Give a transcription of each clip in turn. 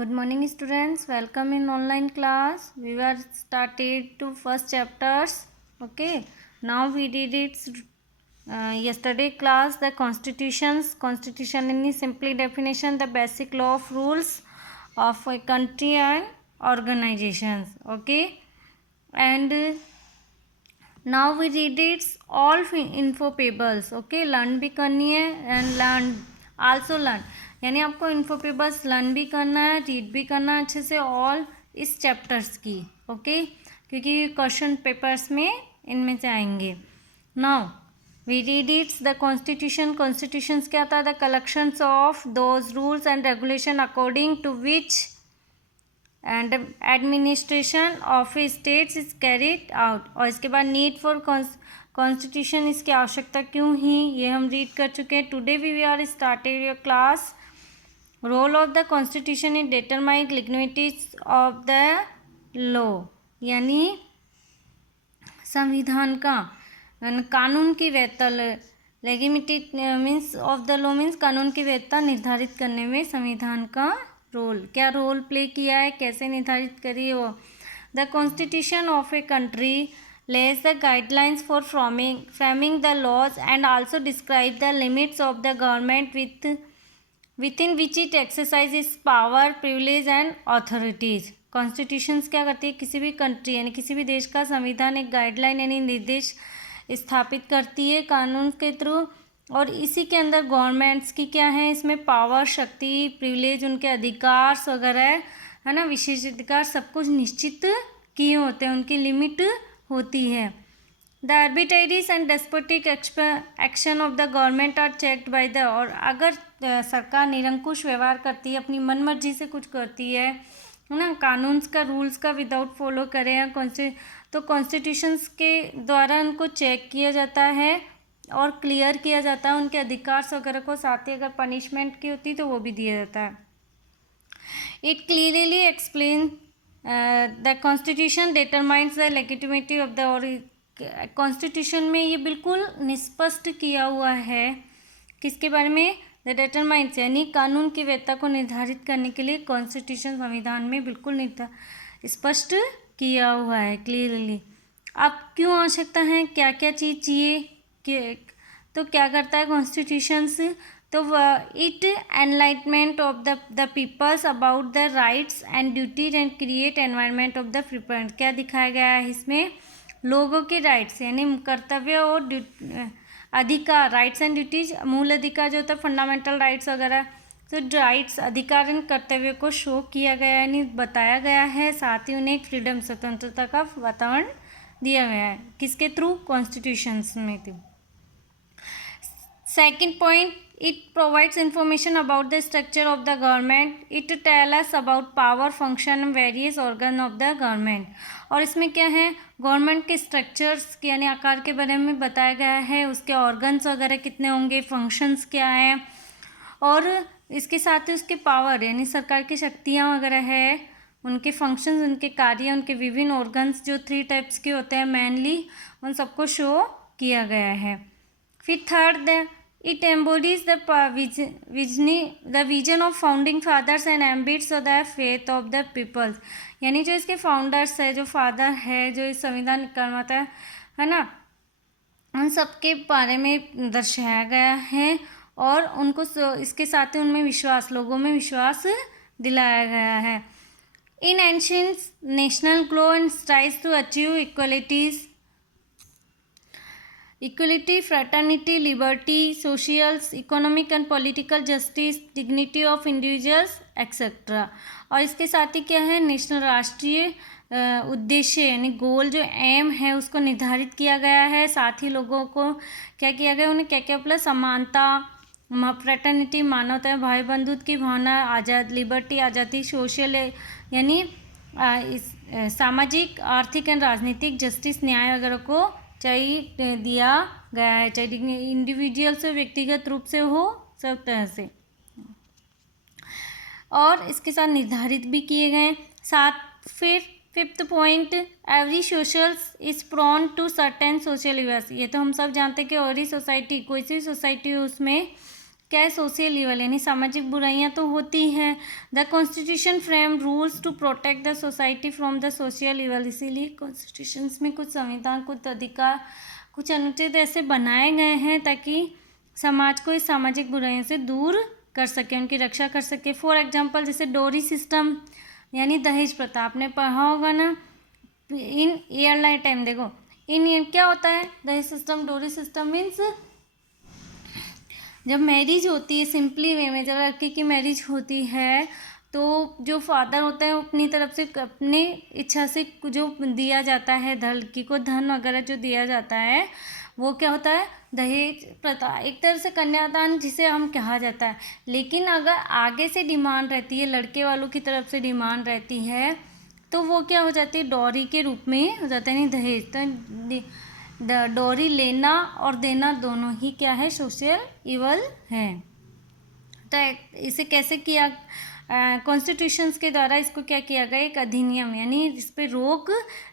Good morning students, welcome in online class. We were started to first chapters. Okay, now we did it yesterday class, the constitution in simply definition, the basic law of rules of a country and organizations. Okay, and now we read its all info pables. Okay, learn भी करनी है and learn also learn, यानी आपको info papers learn भी करना है, read भी करना है अच्छे से ऑल इस चैप्टर्स की. ओके, क्योंकि क्वेश्चन पेपर्स में इनमें से आएंगे. Now we read its the constitutions क्या था? The collections of those rules and regulation according to which and administration of states is carried out. और इसके बाद नीड फॉर कॉन्स्टिट्यूशन, इसकी आवश्यकता क्यों ही, ये हम रीड कर चुके हैं. Today we are started your class. Role of the constitution in determine लिग्निटीज ऑफ द लॉ, यानी संविधान का कानून की वैधता, लेगिमिटी means of the law means कानून की वैधता निर्धारित करने में संविधान का रोल, क्या रोल प्ले किया है, कैसे निर्धारित करी है वो. The constitution of a country lays the guidelines for framing the laws and also describe the limits of the government within which it exercises its power, privilege and authorities. Constitutions क्या करती है? किसी भी कंट्री यानी किसी भी देश का संविधान एक गाइडलाइन यानी निर्देश स्थापित करती है कानून के थ्रू, और इसी के अंदर गवर्नमेंट्स की क्या है, इसमें पावर, शक्ति, प्रिविलेज, उनके अधिकार वगैरह है ना, विशेष अधिकार सब कुछ निश्चित किए होते हैं, उनकी लिमिट होती है. The arbitrary and despotic action of the government are checked by the, और अगर सरकार निरंकुश व्यवहार करती है, अपनी मनमर्जी से कुछ करती है ना, कानून का रूल्स का विदाउट फॉलो करे तो कॉन्स्टिट्यूशंस के द्वारा उनको चेक किया जाता है और क्लियर किया जाता है उनके अधिकार वगैरह को, साथ ही अगर पनिशमेंट की होती तो वो भी दिया जाता है. It clearly explain the constitution determines the legitimacy of the, और कॉन्स्टिट्यूशन में ये बिल्कुल निष्पष्ट किया हुआ है किसके बारे में? द डिटरमाइंस, यानी कानून की वैधता को निर्धारित करने के लिए कॉन्स्टिट्यूशन संविधान में बिल्कुल स्पष्ट किया हुआ है क्लियरली. अब क्यों आवश्यकता है, क्या क्या चीज़ चाहिए, तो क्या करता है कॉन्स्टिट्यूशंस? तो it enlightenment of the peoples about the rights and duties and create environment of the प्रिपेरेंट. क्या दिखाया गया है इसमें? लोगों के राइट्स यानी कर्तव्य और अधिकार, राइट्स एंड ड्यूटीज, मूल अधिकार जो होता है फंडामेंटल राइट्स वगैरह, तो राइट्स, अधिकार एंड कर्तव्य को शो किया गया है, यानी बताया गया है, साथ ही उन्हें एक फ्रीडम, स्वतंत्रता का वातावरण दिया गया है. किसके थ्रू? कॉन्स्टिट्यूशंस में through. Second point, it provides information about the structure of the government. It tell us about power, function and various organ of the government. और इसमें क्या है? गवर्नमेंट के स्ट्रक्चर्स यानी आकार के बारे में बताया गया है, उसके ऑर्गन्स वगैरह कितने होंगे, फंक्शंस क्या हैं, और इसके साथ ही उसके पावर यानी सरकार की शक्तियाँ वगैरह है, उनके फंक्शंस, उनके कार्य, उनके विभिन्न ऑर्गन्स जो 3 टाइप्स के होते हैं मेनली, उन सबको शो किया गया है. फिर third, it embodies the vision of founding fathers and embeds the faith of the people. यानी जो इसके फाउंडर्स है, जो फादर है, जो इस संविधान निर्माता है ना, उन सब के बारे में दर्शाया गया है और उनको इसके साथ ही उनमें विश्वास, लोगों में विश्वास दिलाया गया है. In ancient national glow and strives to achieve equality, fraternity, liberty, social, economic and political justice, dignity of individuals etcetera. और इसके साथ ही क्या है? नेशनल, राष्ट्रीय उद्देश्य यानी गोल, जो एम है उसको निर्धारित किया गया है, साथ ही लोगों को क्या किया गया, उन्हें क्या क्या प्लस समानता, फ्रेटर्निटी, मानवता, भाई बंधुत्व की भावना, आज़ाद, लिबर्टी, आज़ादी, सोशल यानी सामाजिक, आर्थिक एंड राजनीतिक, जस्टिस, न्याय वगैरह को चाहिए दिया गया है, चाहे इंडिविजुअल से, व्यक्तिगत रूप से हो, सब तरह से, और इसके साथ निर्धारित भी किए गए. फिर fifth point, every social is prone to certain social events. ये तो हम सब जानते हैं कि एवरी सोसाइटी, कोई सी सोसाइटी हो उसमें क्या है, सोशल ईवल यानी सामाजिक बुराइयां तो होती हैं। The constitution frame rules to protect the society from the social evil, इसीलिए कॉन्स्टिट्यूशंस में कुछ संविधान, कुछ अधिकार, कुछ अनुच्छेद ऐसे बनाए गए हैं ताकि समाज को इस सामाजिक बुराइयों से दूर कर सके, उनकी रक्षा कर सके। फॉर एग्जाम्पल जैसे डोरी सिस्टम यानी दहेज प्रथा, आपने पढ़ा होगा ना इन एयरलाइन टाइम। देखो इन क्या होता है दहेज सिस्टम, डोरी सिस्टम मीन्स जब मैरिज होती है, सिंपली वे में जब लड़की की मैरिज होती है तो जो फादर होता है वो अपनी तरफ से अपनी इच्छा से जो दिया जाता है लड़की को धन वगैरह जो दिया जाता है वो क्या होता है, दहेज प्रथा, एक तरह से कन्यादान जिसे हम कहा जाता है। लेकिन अगर आगे से डिमांड रहती है, लड़के वालों की तरफ से डिमांड रहती है तो वो क्या हो जाती है, डॉरी के रूप में हो जाता है, नहीं दहेज। तो डॉरी लेना और देना दोनों ही क्या है, सोशल ईवल है। तो इसे कैसे किया, कॉन्स्टिट्यूशंस के द्वारा इसको क्या किया गया, एक अधिनियम यानी इस पर रोक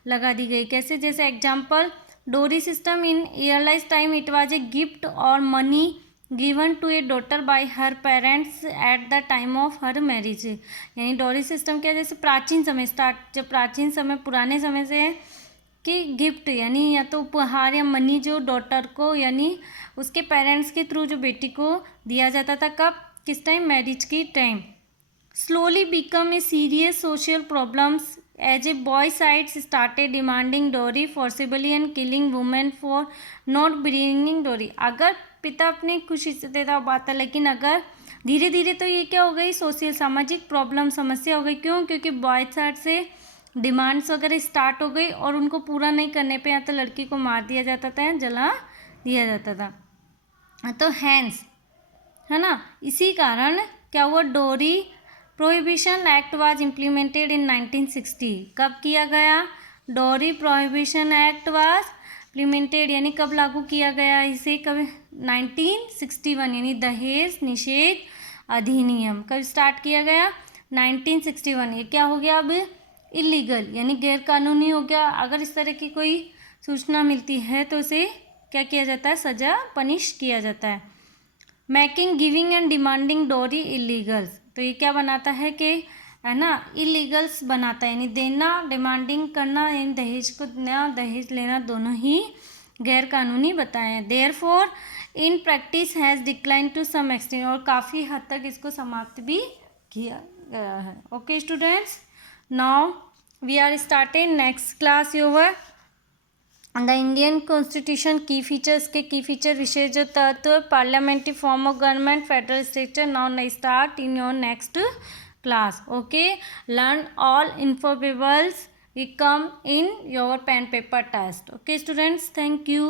लगा दी गई। कैसे, जैसे example dowry system in earlier time it was a gift और money given to a daughter by her parents at the time of her marriage. यानी डोरी सिस्टम क्या, जैसे प्राचीन समय जब प्राचीन समय पुराने समय से है कि गिफ्ट यानी या तो उपहार या मनी जो डॉटर को यानी उसके पेरेंट्स के थ्रू जो बेटी को दिया जाता था, कब, किस टाइम, मैरिज की time. Slowly become a serious social problems as a boy sides started demanding dowry forcibly and killing women for not bringing dowry. अगर पिता अपनी खुशी से देता बात है, लेकिन अगर धीरे धीरे तो ये क्या हो गई, सोशल सामाजिक प्रॉब्लम समस्या हो गई। क्यों, क्योंकि बॉय साइड से डिमांड्स वगैरह स्टार्ट हो गई और उनको पूरा नहीं करने पे या तो लड़की को मार दिया जाता था या जला दिया जाता था। तो हैंस है ना, इसी कारण क्या हुआ, डोरी prohibition act was implemented in 1960। कब किया गया, डोरी प्रोहिबिशन एक्ट वाज इम्प्लीमेंटेड यानी कब लागू किया गया इसे, कब, 1961 यानी दहेज निषेध अधिनियम कब स्टार्ट किया गया, 1961। ये क्या हो गया अब, इलीगल यानी गैर कानूनी हो गया। अगर इस तरह की कोई सूचना मिलती है तो उसे क्या किया जाता है, सजा, पनिश किया जाता है। मेकिंग गिविंग एंड डिमांडिंग डोरी इलीगल्स, तो ये क्या बनाता है कि है ना, इलीगल्स बनाता है यानी देना, डिमांडिंग करना यानी दहेज को देना, दहेज लेना दोनों ही गैर कानूनी बताए हैं। Therefore in practice has decline to some extent, और काफ़ी हद तक इसको समाप्त भी किया गया है। Okay students, now we are starting next class your the Indian constitution की फीचर्स के की फीचर विशेष जो तत्व, parliamentary form of government, federal structure, now start in your next class. Okay, learn all infotables we come in your pen paper test. Okay students, thank you.